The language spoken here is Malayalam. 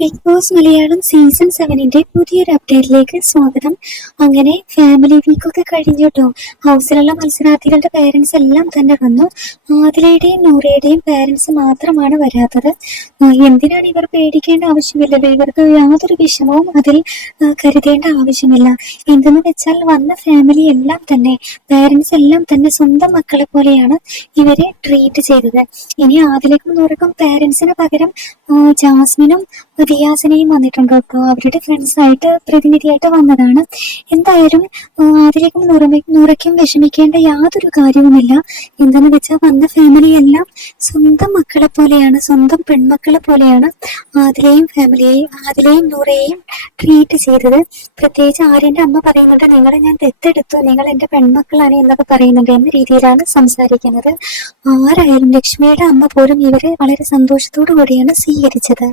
ബിഗ് ബോസ് മലയാളം സീസൺ സെവനിന്റെ പുതിയൊരു അപ്ഡേറ്റിലേക്ക് സ്വാഗതം. അങ്ങനെ ഫാമിലി വീക്കൊക്കെ കേട്ടോ ഹൗസിലുള്ള മത്സരാർത്ഥികളുടെ പേരൻസ് എല്ലാം തന്നെ വന്നു. ആദിലയുടെയും നൂറയുടെയും പേരൻസ് മാത്രമാണ് വരാത്തത്. എന്തിനാണ് ഇവർ പേടിക്കേണ്ട ആവശ്യമില്ല? ഇവർക്ക് യാതൊരു വിഷമവും അതിൽ കരുതേണ്ട ആവശ്യമില്ല. എന്തെന്ന് വെച്ചാൽ വന്ന ഫാമിലി എല്ലാം തന്നെ പേരൻസ് എല്ലാം തന്നെ സ്വന്തം മക്കളെ പോലെയാണ് ഇവരെ ട്രീറ്റ് ചെയ്തത്. ഇനി ആദിലേക്കും നൂറക്കും പേരൻസിന് പകരം ജാസ്മിനും റിയാസിനെയും വന്നിട്ടുണ്ട്. കേട്ടോ അവരുടെ ഫ്രണ്ട്സ് ആയിട്ട് പ്രതിനിധിയായിട്ട് വന്നതാണ്. എന്തായാലും ആരിലേക്കും നൂറമ നൂറയ്ക്കും വിഷമിക്കേണ്ട യാതൊരു കാര്യവുമില്ല. എന്താണെന്ന് വെച്ചാൽ വന്ന ഫാമിലി എല്ലാം സ്വന്തം മക്കളെ പോലെയാണ് സ്വന്തം പെൺമക്കളെ പോലെയാണ് ആതിലെയും ഫാമിലിയെയും ആതിലെയും നൂറയെയും ട്രീറ്റ് ചെയ്തത്. പ്രത്യേകിച്ച് ആര്യന്റെ അമ്മ പറയുന്നുണ്ട് നിങ്ങളെ ഞാൻ ദത്തെടുത്തു നിങ്ങൾ എന്റെ പെൺമക്കളാണ് എന്നൊക്കെ പറയുന്നുണ്ട് എന്ന രീതിയിലാണ് സംസാരിക്കുന്നത്. ആരായാലും ലക്ഷ്മിയുടെ അമ്മ പോലും ഇവരെ വളരെ സന്തോഷത്തോടു കൂടിയാണ് സ്വീകരിച്ചത്.